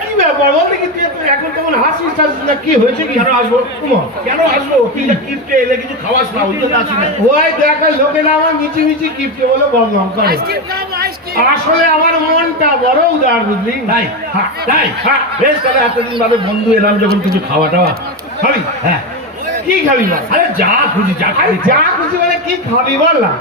কি ব্যাপার বল দেখি, তুই এখন কেমন হাসিস টাসিস না, কি হয়েছে? কি কেন আসবো? কেন আসবো? তুই কিপ্টে এলে কিছু খাওয়াস না, ওই জন্য আসি না। ওই দেখ লোকেরা আমার মিচি মিচি কিপ্টে বলে বদনাম করে। আসলে আমার মনটা বড় উদার, বুঝলি? তাই তাই বেশ, তাহলে এতদিন বাদে বন্ধু এলাম যখন কিছু খাওয়া টাওয়া খাবি? হ্যাঁ। কি খাবি বল? আরে যা খুশি যা আরে খাবি। যা খুশি বলে কি খাবি বল না?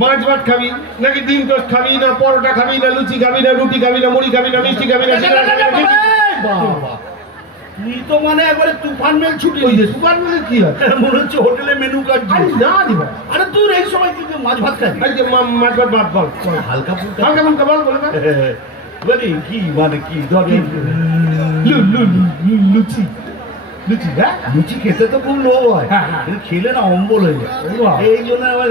মাছ ভাত খাবি নাকি ডিম টোস্ট খাবি, না পরোটা খাবি, না লুচি খাবি, না রুটি খাবি, না মুড়ি খাবি, না মিষ্টি খাবি, না সিঙ্গারা খাবি, না বাবা, তুই তো মানে একবারে তুফান মেল ছুটি। ওই যে সুপার মিলে কি হয়? মনে হচ্ছে হোটেলে মেনু কার্ড। আরে না দিবা। আরে তুই এই সময় কিন্তু মাছ ভাত খাবি? এই যে মাছ ভাত ভাত বল হালকা ফুলকা হালকা ফুলকা বল বলে না। বলি কি মানে কি ধর লুচি লুচি, হ্যাঁ লুচি খেতে তো খুব লোভ হয়, হ্যাঁ, হ্যাঁ। কিন্তু খেলে না অম্বল হয়ে যায়। বাহ। এই জন্য আবার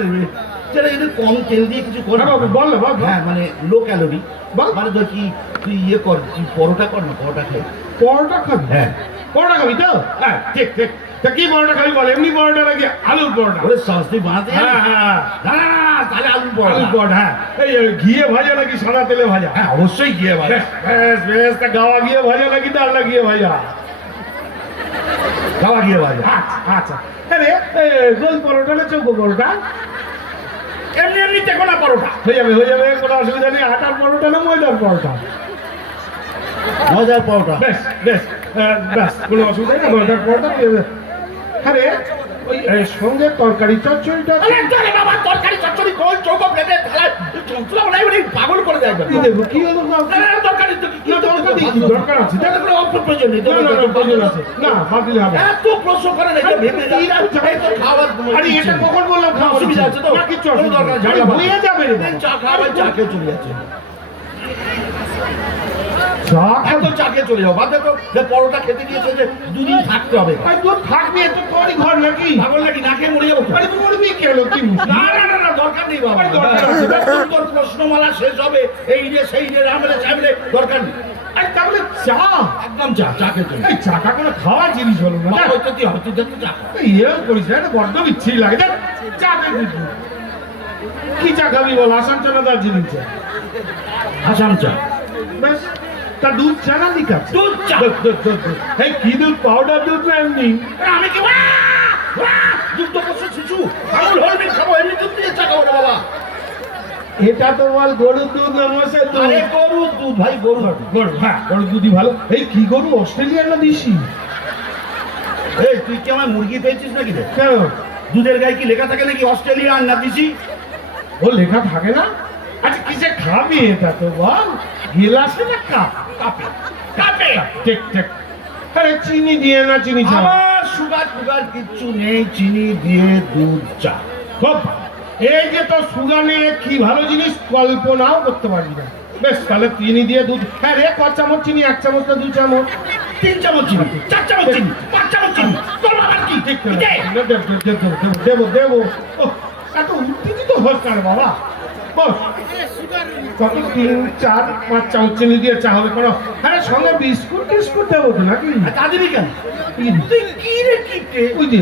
যারা এদের কম তেল দিয়ে কিছু করে, হ্যাঁ, বল না, বল, বল। হ্যাঁ মানে লো ক্যালোরি। বল। মানে ধর কি তুই ইয়ে কর, তুই পরোটা কর না, পরোটা খাই। পরোটা খাবি? হ্যাঁ। পরোটা খাবি তো? হ্যাঁ ঠিক ঠিক। তা কি পরোটা খাবি বল? এমনি পরোটা নাকি আলুর পরোটা? ওরে সস তুই বানাতে হ্যাঁ জানিস? হ্যাঁ না না না, তাহলে আলু আলুর পরোটা। পরোটা, হ্যাঁ। এই ঘিয়ে ভাজা নাকি সাদা তেলে ভাজা? হ্যাঁ অবশ্যই গিয়ে ভাই। বেশ বেশ বেশ। তা গাওয়া ঘিয়ে ভাজা নাকি ডালনা ঘিয়ে ভাজা? খাওয়া গিয়ে ভাই। আচ্ছা আচ্ছা। আরে গোল পরোটা না চৌকো পরোটা? এমনি এমনি দেখো না পরোটা। হয়ে যাবে কোনো অসুবিধা নেই। আটার পরোটা না ময়দার পরোটা? মজার পরোটা। বেশ বেশ বেশ, কোনো অসুবিধা নেই। ময়দার পরোটা। আরে ওই সঙ্গে তরকারি চচ্চড়িটা আরে আরে বাবা, তরকারি চচ্চড়ি গোল চৌকো প্লেটে থালায় চঞ্চলা বলাই বলি পাগল করে দেয় একবার। কি দেবো? কি হলো? না না না, তরকারি তো কি দরকার নেই, দরকার আছে। এটা কোনো অল্প প্রয়োজন নেই। না না না, প্রয়োজন আছে। না বাদ দিলে হবে। এত প্রশ্ন করেন এটা ভেবে যাই তো খাওয়ার। আরে এটা কখন বললাম খাওয়া অসুবিধা আছে তো? না, কিচ্ছু কোনো অসুবিধা দরকার নেই। ঝামেলা আরে হয়ে যাবে রে। চা খাওয়ার চা খেয়ে চলে যাচ্ছে। চা একদম চা খেয়ে চলে যাও। বাদে তো যে পরোটা খেতে গিয়েছে যে দুদিন থাকতে হবে। ভাই তোর থাকবি, এত তোরই ঘর নাকি? পাগল নাকি না খেয়ে মরে যাবো? আরে মরবি কেন? কি মুশকিল? না না না না, দরকার নেই বাবা। আরে দরকার আছে। তোর প্রশ্নমালা শেষ হবে এই রে সেই রে রামরে চাইলে দরকার নেই। আরে তাহলে চা? একদম চা চা খেয়ে চলে এই চাটা কোনো খাওয়া জিনিস হলো না? বাবা, ওই তো কি হবে? তুই যত চা খা। এই এরকম করিস না, এটা বড্ড বিচ্ছিরি লাগে। দেখ, চা খাবি তুই। কি চা খাবি বল? আসাম চা না দার্জিলিং চা? আসাম চা। ব্যাস। তা দুধ চা না লিখা আছে? দুধ চা। দুধ। এই কি দুধ? পাউডার দুধ না এমনি? আমি কি যুদ্ধ করছে শিশু আমুল হলমি খাবো, এমনি দুধ দিয়ে চা খাবো না বাবা। এটা তো বল গরুর দুধ না মোষের দুধ? আরে গরুর দুধ ভাই, গরুর দুধ। গরু, হ্যাঁ গরুর দুধই ভালো। এই কি গরু? অস্ট্রেলিয়ার না দেশি? এই তুই কি আমার মুরগি পেয়েছিস নাকি রে? কেন? দুধের গায়ে কি লেখা থাকে নাকি অস্ট্রেলিয়ান না দিছি? ও লেখা থাকে না? আচ্ছা কিসে খাবি এটা তো বল? গিলাসে না কাপ? কাপে কাপে। ঠিক ঠিক। আরে চিনি দিয়ে না চিনি ছাড়া? আমার সুগার টুগার কিচ্ছু নেই, চিনি দিয়ে দুধ চা। খুব ভালো। এই যে তোর সুগার নিয়ে কি ভালো জিনিস, কল্পনাও করতে পারবি না। বেশ তাহলে চিনি দিয়ে দুধ। হ্যাঁ রে, ক চামচ চিনি? 1 চামচ না 2 চামচ? 3 চামচ চিনি, 4 চামচ চিনি, 5 চামচ চিনি। তোর বাবার কি? ঠিক দে। দেবো। এত উত্তেজিত হস না রে বাবা। বস কত? 3, 4, 5 চামচ চিনি দিয়ে চা হবে কোনো? আরে সঙ্গে বিস্কুট টিস্কুট দেবো তো নাকি? আর তা দিবি কেন? কি? তুই কি রে কিপটে? ওই যে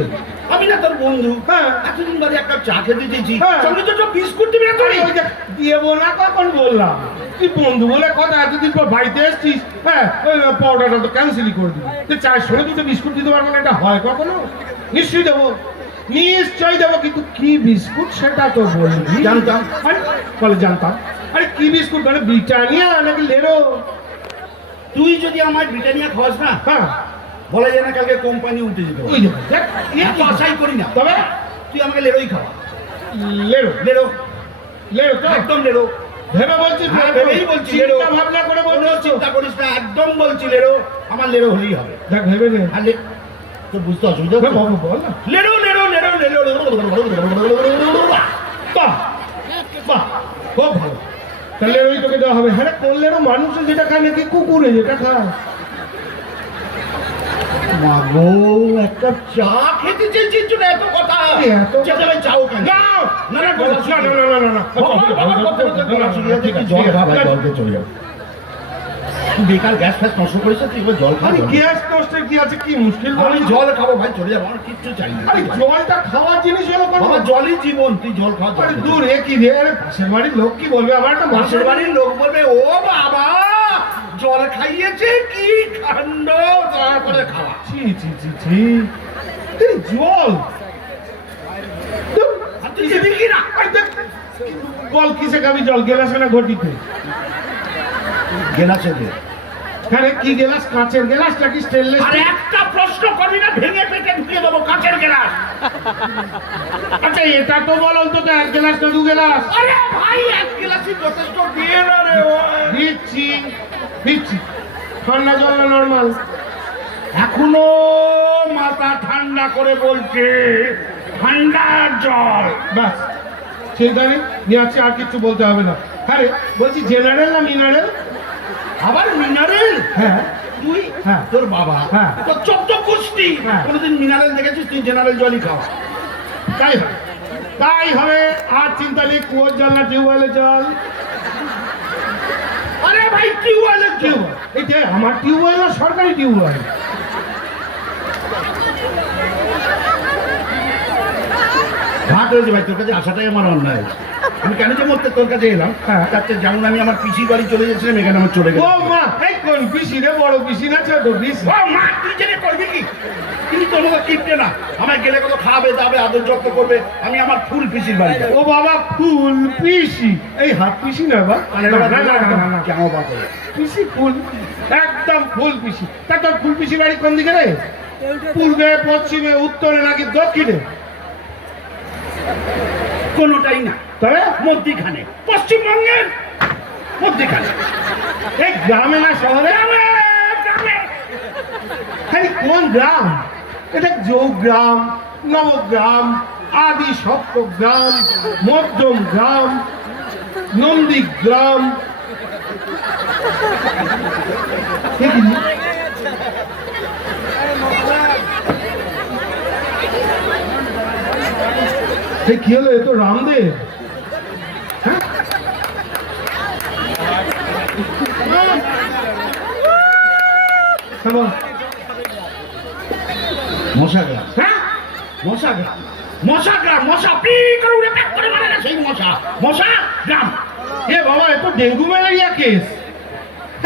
আমি না তোর বন্ধু, হ্যাঁ। এতদিন বাদে এক কাপ চা খেতে চেয়েছি, হ্যাঁ। সঙ্গে তো বিস্কুট দিবি না তুই? ওই যে দেবো না কখন বললাম? তুই বন্ধু বলে কথা, এতদিন পর বাড়িতে এসছিস, হ্যাঁ ওই পাউডারটা তো ক্যান্সেলই করে দিবি। তুই চায়ের সঙ্গে দুটো বিস্কুট দিতে পারবো না, এটা হয় কখনো? নিশ্চয়ই দেবো, নিশ্চয়ই দেবো, কিন্তু কি বিস্কুট সেটা তো বলবি। জানতাম। আরে বলে জানতাম। আরে কি বিস্কুট মানে? ব্রিটানিয়া নাকি লেরো? তুই যদি আমার ব্রিটানিয়া খাওয়াস না, হ্যাঁ বলা যায় না কালকে কোম্পানি উঠে যেতে ওই যে দেখ, এত আশাই করি না। তবে তুই আমাকে লেরোই খাওয়া। লেরো লেরো, লেরো তো একদম লেরো। ভেবে বলছিস? হ্যাঁ, ভেবেই বলছি, লেরো। চিন্তা ভাবনা করে কোনো বলছিস? চিন্তা করিস না, একদম বলছি লেরো। আমার লেরো হলেই হবে। দেখ ভেবে নে। আর তো বুঝতে অসুবিধা হ্যাঁ, হচ্ছে? বাবু বল না। লেরো লেরো লেরো লেরো বাহ, খুব ভালো। তাহলে ওই তোকে দেওয়া হবে। হ্যাঁ, করলেরও মানুষের যেটা খায় নাকি কুকুরে যেটা খায়? মাগো, একটা চা খেতে চেয়েছিস জন্য এত কথা। এত চেঁচাবে চাও কেন? না না না, গলা শুকিয়ে- না। তুই জল খা ভাই, জলকে চলে যাও। তুই বেকার গ্যাস ফ্যাস নষ্ট করিস, তুই এবার জল খা। আরে গ্যাস নষ্টের কি আছে? কি মুশকিল? আমি জল খাবো ভাই, চলে যাবো, আমার কিচ্ছু চাই না। আরে জলটা খাওয়ার জিনিস হলো কেন? বাবা জলই জীবন, তুই জল খা। আরে দূর, এ কি রে? আরে পাশের বাড়ির লোক কি বলবে? আমার একটা পাশের বাড়ির লোক বলবে ও বাবা খাইয়েছে কি কাণ্ড, দয়া করে খাওয়া। ছি ছি ছি ছি, এই জল আর তুই দিবি কি না? বল কিসে খাবি জল? গেলাসে না ঘটিতে? গেলাসে দে। হ্যাঁ রে, কি গেলাস? কাঁচের গেলাস নাকি স্টেনলেস? আরে একটা প্রশ্ন করবি না, ভেঙে পেটে ঢুকিয়ে দেবো কাঁচের গেলাস। আচ্ছা এটা তো বল অন্তত এক গেলাস না দু গেলাস? আরে ভাই এক গেলাসই যথেষ্ট, দিয়ে না রে ভাই। দিচ্ছি দিচ্ছি, ঠান্ডা জল না নর্মাল? এখনো মাথা ঠান্ডা করে বলছে ঠান্ডা জল। বাস চিন্তা নেই, নিয়ে আসছি, আর কিছু বলতে হবে না। হ্যাঁ রে, বলছি জেনারেল না মিনারেল? আবার মিনারেল? হ্যাঁ তুই হ্যাঁ। তোর বাবা হ্যাঁ। তোর 14 গোষ্ঠী হ্যাঁ। কোনোদিন মিনারেল দেখেছিস? তুই জেনারেল জলই খাওয়া। তাই হবে, তাই হবে। আর চিন্তা নেই, কুয়োর জল না টিউবওয়েলের জল? আরে ভাই টিউবওয়েলের জল। টিউবওয়েল, এটা আমার টিউবওয়েল না সরকারি টিউবওয়েল? ভাত হয়েছে ভাই, তোর কাছে আসাটাই আমার অন্যায়। আমি কেন যে মরতে তোর কাছে এলাম, হ্যাঁ। তাতে যেমন আমি আমার পিসির বাড়ি চলে যাচ্ছিলাম, এখানে আমার চলে ও গেলাম। মা, এই কোন পিসি রে? বড় পিসি না ছোট পিসি? ও মা, তুই জেনে করবি কি? কিন্তু তোর মতো কিপটে না, আমায় গেলে কত খাওয়াবে দাবে, আদর যত্ন করবে। আমি আমার ফুল পিসির বাড়ি যাবো। ও বাবা, ফুল পিসি? এই হাত পিসি না বা? না না না না না, কেমন বাবা পিসি ফুল, একদম ফুল পিসি। তা তোর ফুল পিসি বাড়ি কোন দিকে রে? পূর্বে, পশ্চিমে, উত্তরে নাকি দক্ষিণে? কোনোটাই না, তবে মধ্যিখানে, পশ্চিমবঙ্গের মধ্যিখানে। এই গ্রামে না শহরে? খালি কোন গ্রাম? এটা যৌগ্রাম, নবগ্রাম, আদি সপ্তগ্রাম, মধ্যম গ্রাম, নন্দীগ্রাম। দেখিনি? এ কি হলো? এ তো রামদেব। হ্যাঁ? হ্যাঁ বল। মশা গ্রাম, হ্যাঁ? মশা গ্রাম, মশা গ্রাম, মশা পি করে উড়ে প্যাক করে মারে না সেই মশা, মশা গ্রাম। এ বাবা, এ তো ডেঙ্গু ম্যালেরিয়া কেস।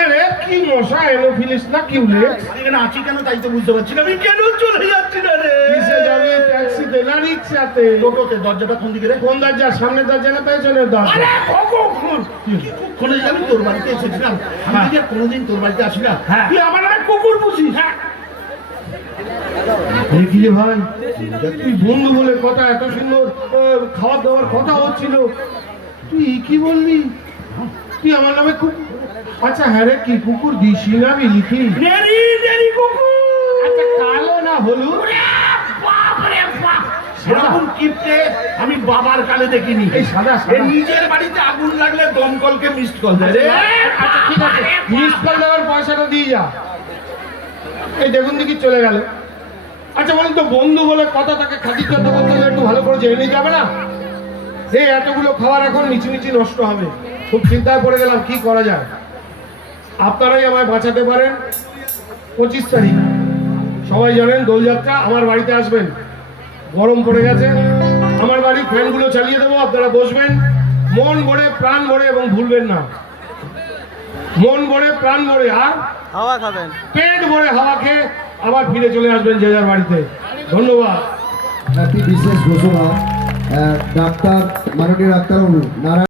আরে কি মশা, এনোফিলিস না কিউলেক্স? এখানে আছি কেন তাই তো বুঝতে পারছি না, আমি কেন চলে যাচ্ছি না রে। কিসে যাবে? ট্যাক্সিতে না রিক্সাতে? টোটোতে। দরজাটা কোন দিকে রে? কোন দরজা? সামনের দরজা না পেছনের দরজা? আরে কখন কোনে আমি তোর বাড়িতে এসেছিলাম, আমি হ্যাঁ। যদি আর কোনোদিন তোর বাড়িতে আসি না, হ্যাঁ। তুই আমার নামে কুকুর পুষিস। হ্যাঁ। দেখলি ভাই, তুই বন্ধু বলে কথা, এত সুন্দর খাবার দাবার কথা হচ্ছিল, তুই কি বললি? তুই আমার নামে কুকুর? আচ্ছা হ্যাঁ রে, কি কুকুর দিছি না বিলিতি? নেরি নেরি কুকুর। আচ্ছা কালো না হলুদ? ওরে বাপ রে বাপ, সেরকম কিপটে আমি বাবার কালে দেখিনি। এই সাদা এ নিজের বাড়িতে আগুন লাগলে দমকলকে মিসড কল দেয় রে। আচ্ছা ঠিক আছে, মিস কল দেওয়ার পয়সাটা দিয়ে যা। এই দেখুন দেখি চলে গেল। আচ্ছা বলুন তো, বন্ধু বলে কথা, তাকে খাতির যত্ন করতে হলে একটু ভালো করে জেনে নিয়ে যাবে না? এই এতগুলো খাবার এখন মিছি মিছি নষ্ট হবে। খুব চিন্তায় পড়ে গেলাম, কি করা যায়। আপনারাই আমায় বাঁচাতে পারেন। 25 তারিখ সবাই জানেন দোলযাত্রা, আমার বাড়িতে আসবেন। গরম পড়ে গেছে, আমার বাড়ির ফ্যানগুলো চালিয়ে দেবো, আপনারা বসবেন মন ভরে, প্রাণ ভরে, এবং ভুলবেন না মন ভরে, প্রাণ ভরে, আর হাওয়া খাবেন, পেট ভরে হাওয়া খেয়ে আবার ফিরে চলে আসবেন যে যার বাড়িতে। ধন্যবাদ। একটি বিশেষ ঘোষণা, ডাক্তার মাননীয় ডাক্তারবাবু নারায়ণ